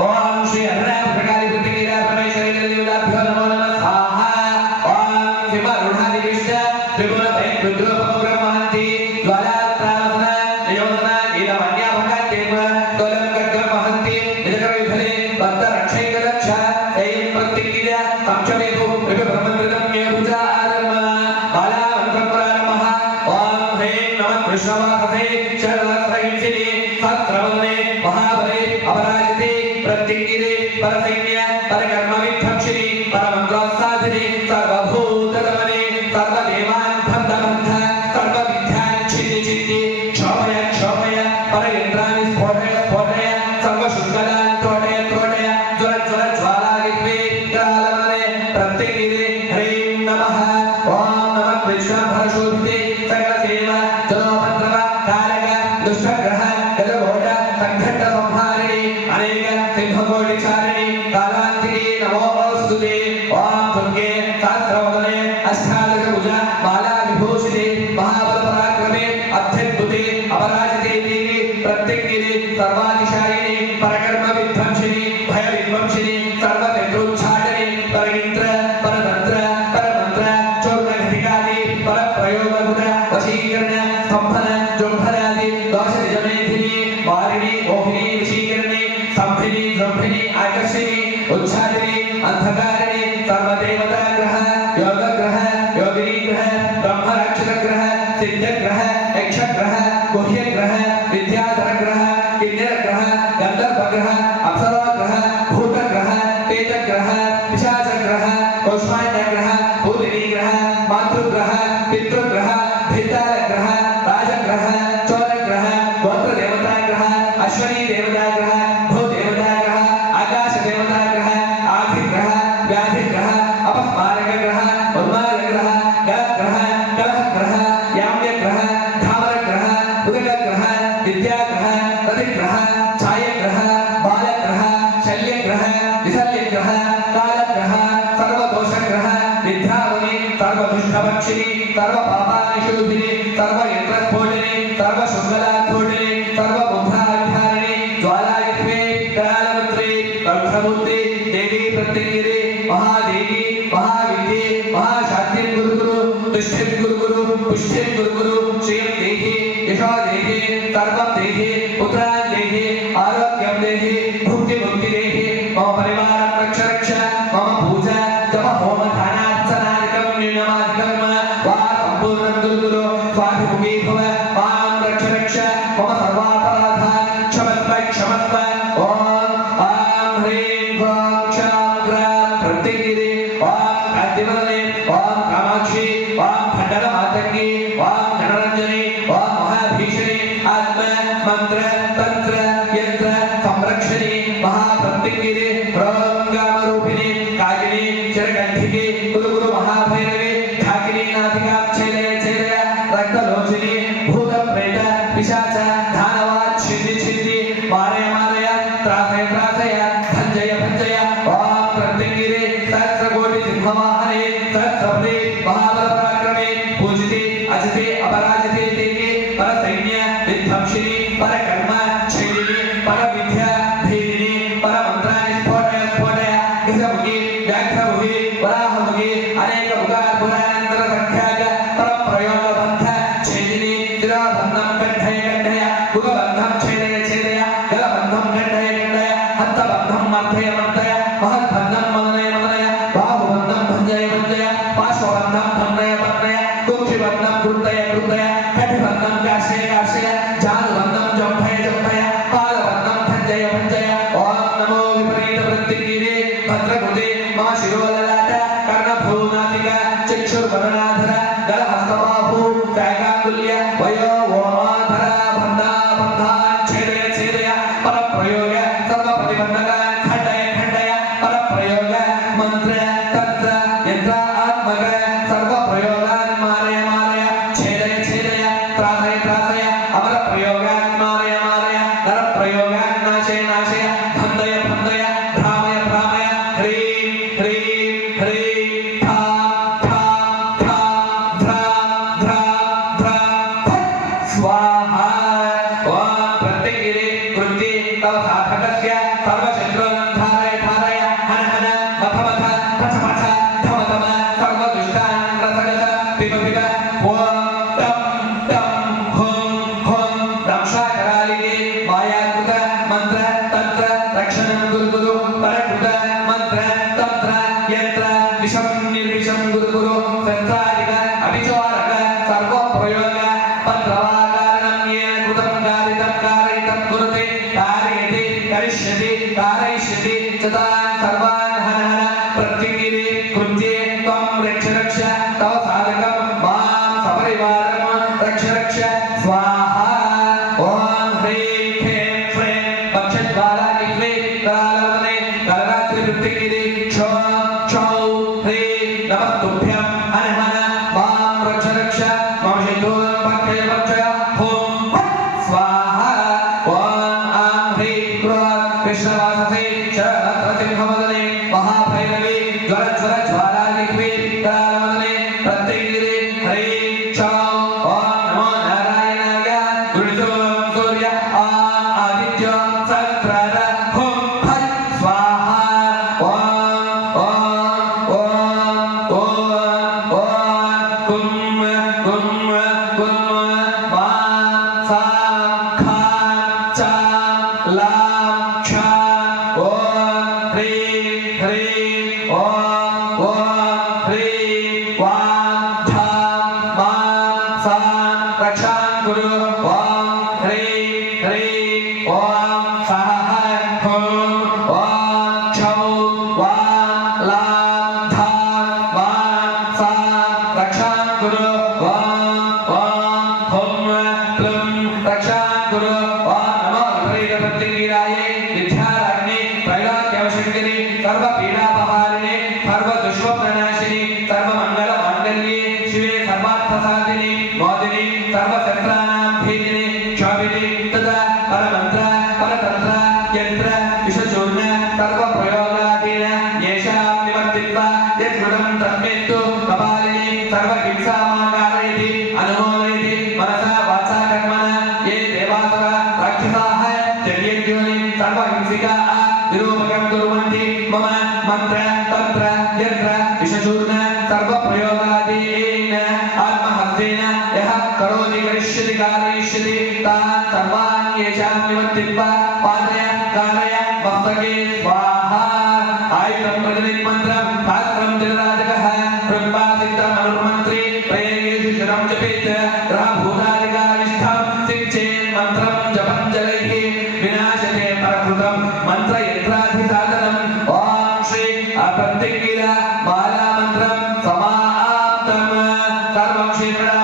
ओम श्री अन्नप्रकारि पुत्रिका परमेश्वरी देवताभ्यो नमो नमः स्वाहा ओम शिवरुणादिविष्ट त्रिपुर रुद्रोपग्रमहन्ति ज्वालात्रावना नियोजना नीलमन्याभकात्येव तोलं कर्गमहन्ति निजकरविफले भक्तरक्षैकरक्ष ऐं प्रत्यक्तिया पंचमेभु विभ्रमकृतं येभुजा आरम्भ बालामन्त्रपुरारम्भः ओम ह्रीं नमः कृष्णवासवे शरणरहिंसिने सत्रवने महाबले अपराजिते प्रत्यक्तिरे परसैन्य परकर्मविध्वंसिने परमन्त्रसाधिने सर्वभूतदमने सर्वदेवान् बन्धबन्ध सर्वविद्यान् छिन्नि क्षोभय क्षोभय परयन्त्राणि स्फोटय स्फोटय सर्वशुद्गलान् त्रोटय त्रोटय ज्वल ज्वल ज्वालादिग्वे कालमने प्रत्यक्तिरे ह्रीं नमः ओम नमः कृष्णभरशोभिते सकलसेवा जनोपद्रव कारक दुष्टग्रह गजघोष संघट्ट संहारिणि अनेक सिंहकोटिचारिणि कालान्तिके नमोऽस्तुते ओम दुर्गे सहस्रवदने अष्टादशभुजा मालाविभूषिते महाबलपराक्रमे अत्यद्भुते अपराजिते देवी प्रत्यक्तिरे सर्वातिशायिने परकर्मविध्वंसिने भयविध्वंसिने सर्वशत्रुच्छाटने परयन्त्र परतन्त्र परमन्त्र चूर्णघटिकादि परप्रयोगभूत वशीकरण स्तम्भन जुम्भनादि दोषनिजमेधिनि वारिणि मोहिनि वशीकरणे स्तम्भिनि जृम्भिनि आकर्षिणि उच्छादिनि अंधकारिणि सर्वदेवताग्रह योगग्रह योगिनीग्रह ब्रह्मराक्षसग्रह सिद्धग्रह यक्षग्रह गुह्यग्रह विद्याधरग्रह किन्नरग्रह गन्धर्वग्रह अप्सराग्रह भूतग्रह तेजग्रह पिशाचग्रह कौष्माण्डग्रह भूतिनीग्रह मातृग्रह पितृग्रह भित्तालग्रह राजग्रह चोरग्रह गोत्रदेवताग्रह अश्वनी देवताग्रह भूदेवताग्रह आकाशदेवताग्रह आधिग्रह व्याधिग्रह अपस्मारकग्रह उन्मादग्रह गलग्रह कलहग्रह याम्यग्रह धामरग्रह उदकग्रह विद्याग्रह रतिग्रह छायग्रह बालग्रह शल्यग्रह विशल्यग्रह कालग्रह सर्वदोषग्रह विद्यावनि सर्वदुष्टभक्षिणि सर्वपापानिशोधिनि सर्वयन्त्रस्फोटिनि सर्वशुङ्गलास्फोटिनि सर्वबुद्धाविधारिणि ज्वालायुक्ते कालमन्त्रे रन्ध्रमूर्ते देवी प्रत्यङ्गिरे महादेवी महाविद्ये महाशान्तिं गुरुगुरु तुष्टिं गुरुगुरु पुष्टिं गुरुगुरु श्रियं देहि यशो देहि सर्वं देहि पुत्रान् देहि आरोग्यं देहि भुक्तिमुक्ति देहि मम परिवारं रक्ष रक्ष मम पूजा जप होम दानार्चनादिकं नियमादिकं वा सम्पूर्णं गुरुगुरु स्वाभिमुखी भव मां रक्ष रक्ष मम सर्वापराधान् क्षमस्व क्षमस्व ॐ आं ह्रीं क्लीं क्षां ग्रां प्रत्यङ्गिरे ॐ कान्तिवदने ॐ कामाक्षि ॐ खण्डनमातङ्गी ॐ गणरञ्जनि ॐ महाभीषणे आत्म मंत्र तंत्र यंत्र संरक्षणे महाप्रत्यङ्गिरे प्रोङ्गामरूपिणे काकिनी चिरगन्धिके गुरुगुरु महाभैरवे ढाकिनी नाथिकां छेदय छेदय रक्तलोचने भूतप्रेत पिशाच दानवान् छिन्नि छिन्नि मारय मारय त्रासय त्रासय भञ्जय भञ्जय ॐ प्रत्यङ्गिरे सहस्रकोटिसिंहवाहने सहस्रफले महाबलपराक्रमे पूजिते अजिते अपराजिते देवी परसैन्य विध्वंसिनि परकर्म छेदिनि परविद्या भेदिनि परमन्त्राणि स्फोटय स्फोटय गजमुखि व्याघ्रमुखि वराहमुखि अनेक मुखार्बुदानन्तर संख्याक परप्रयोगबन्ध छेदिनि तिरोबन्धं कण्ठय कण्ठय मुखबन्धं छेदय छेदय गलबन्धं कण्ठय कण्ठय हस्तबन्धं मर्दय मर्दय महद्बन्धं मदनय मदनय बाहुबन्धं भञ्जय भञ्जय पार्श्वबन्धं भन्नय भन्नय कुक्षिबन्धं कृतय कृतय कटिबन्धं काशय काशय जानुबन्धं जम्भय जम्भय पादबन्धं भञ्जय भञ्जय ॐ नमो विपरीतप्रत्यङ्गिरे भद्रकृते मम शिरोललाट कर्णभ्रूनासिका चक्षुर्वदनाधर गलहस्तबाहु काकाङ्गुल्य वयो वोमाधर बन्धा बन्धान् छेदय छेदय परप्रयोग सर्वप्रतिबन्धकान् खण्डय खण्डय परप्रयोग मंत्र तंत्र यंत्र आत्मक सर्वप्रयोगान् मारय मारय छेदय छेदय त्रासय त्रासय अमरप्रयोगान् मारय मारय नरप्रयोगान् नाशय नाशय भन्दय भन्दय भ्रामय भ्रामय ह्रीं ह्रीं कारयिष्यति चतान् सर्वान् हनः प्रत्यङ्गिरे कृत्ये त्वं रक्ष रक्ष तव साधकं मां सपरिवारं रक्ष रक्ष स्वाहा ॐ ह्रीं क्लीं फ्रीं पक्षद्वारा निग्रे करालवदने कररात्रि प्रत्यङ्गिरे क्षौ क्षौ ह्रीं नमस्तुभ्यं हनः मां रक्ष रक्ष मम शत्रून् भक्षय भक्षय ॐ स्वाहा ॐ आं ह्रीं क्रोध कृष्णवाससे च रत्रसिंहवदने महाभैरवी ज्वर ज्वर ज्वालानिग्रे करालवदने प्रत्यङ्गिरे ह्रीं क्षौ ॐ नमो नारायणाय गुरुसोम सूर्य आं आदित्य सहस्रार ॐ फट् स्वाहा ॐ ॐ ॐ ॐ ॐ कुं कुं कुं मां सां खां चां लां क्षां ॐ ह्रीं ह्रीं ॐ ह्रीं वां धां मां सां रक्षां कुरु ॐ ह्रीं ह्रीं ॐ स्वाहा ॐ क्षौ वां लां धां मां सां रक्षां कुरु ॐ क्लुं रक्षां कुरु ॐ नमो विपरीतप्रत्यङ्गिराय विद्याराज्ञे त्रैलोक्यवशङ्करि सर्वपीडापहारिणे सर्वदुष्स्वप्ननाशिनि सर्वमङ्गलमाङ्गल्ये शिवे सर्वार्थसाधिनि मोदिनि सर्वशस्त्राणां भेदिनि क्षोभिनि तदा परमन्त्र परतन्त्र यन्त्र विषचूर्ण सर्वप्रयोगादीन येषां निवर्तित्वा यत्कृतं तस्मेस्तु कपालिनि सर्वहिंसामाकारयति अनुमोदयति मनसा वाचा कर्मणा ये देवासुरा राक्षसाः जन्यज्ञोनि सर्वहिंसिकाः निरूपकं कुर्वन्ति मम मन्त्र तन्त्र यन्त्र विषचूर्ण सर्वप्रयोगादीन आत्महस्तेन यः करोति करिष्यति कारयिष्यति तान् सर्वान् येषां निवर्तित्वा पादय कारय मस्तके स्वाहा आयुधं प्रतिनिमन्त्रं शास्त्रं जलराजकः कृत्वासिद्धम् अनुर्मन्त्रे प्रयेषु शतं जपेत् ग्रहभूतादिकारिष्ठं सिञ्चेन् मन्त्रं जपं जलैः विनाशते परकृतं मन्त्रयन्त्राधिसाधनम् ॐ श्री प्रत्यङ्गिरा बालामन्त्रं समाप्तम् सर्वं श्रीमणा